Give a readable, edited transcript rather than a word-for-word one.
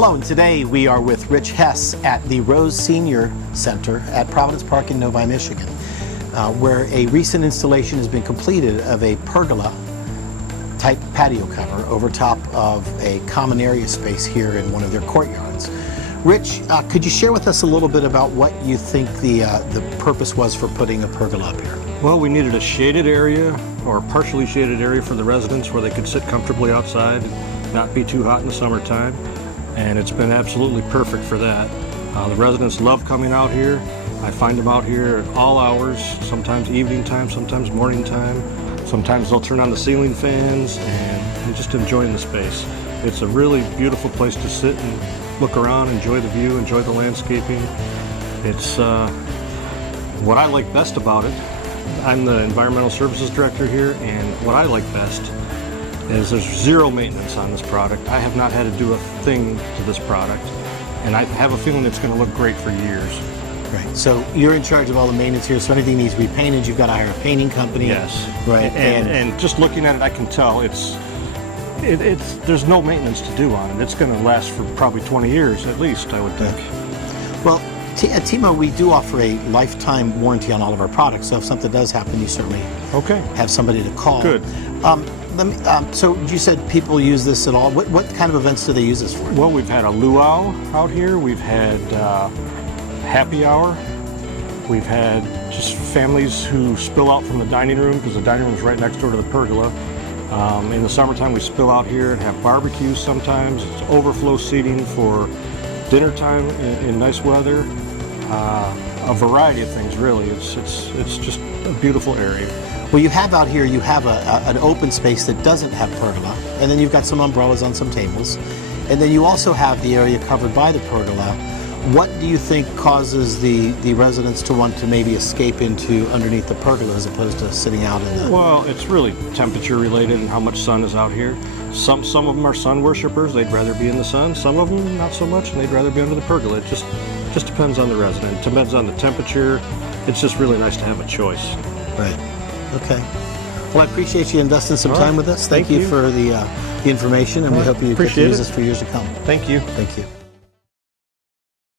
Hello, and today we are with Rich Hess at the Rose Senior Center at Providence Park in Novi, Michigan, where a recent installation has been completed of a pergola type patio cover over top of a common area space here in one of their courtyards. Rich, could you share with us a little bit about what you think the purpose was for putting a pergola up here? Well, we needed a shaded area or a partially shaded area for the residents where they could sit comfortably outside and not be too hot in the summertime. And it's been absolutely perfect for that. The residents love coming out here. I find them out here at all hours, sometimes evening time, sometimes morning time. Sometimes they'll turn on the ceiling fans and just enjoying the space. It's a really beautiful place to sit and look around, enjoy the view, enjoy the landscaping. It's what I like best about it. I'm the environmental services director here, and what I like best is there's zero maintenance on this product. I have not had to do a thing to this product, and I have a feeling it's going to look great for years. Right. So you're in charge of all the maintenance here, so anything needs to be painted, you've got to hire a painting company. Yes. Right. And just looking at it, I can tell there's no maintenance to do on it. It's going to last for probably 20 years at least, I would think. Well, at Temo, we do offer a lifetime warranty on all of our products, so if something does happen, you certainly have somebody to call. Good. So you said people use this at all. What kind of events do they use this for? Well, we've had a luau out here. We've had happy hour. We've had just families who spill out from the dining room because the dining room is right next door to the pergola. In the summertime, we spill out here and have barbecues sometimes. It's overflow seating for dinner time in nice weather. A variety of things, really. It's just a beautiful area. Well, you have out here, you have an open space that doesn't have pergola, and then you've got some umbrellas on some tables, and then you also have the area covered by the pergola. What do you think causes the residents to want to maybe escape into underneath the pergola as opposed to sitting out in the... Well, it's really temperature related and how much sun is out here. Some of them are sun worshipers. They'd rather be in the sun. Some of them not so much, and they'd rather be under the pergola. It just depends on the resident. It depends on the temperature. It's just really nice to have a choice. Right. Okay. Well, I appreciate you investing some time with us. Thank you for the information, and we hope you get to use this for years to come. Thank you. Thank you.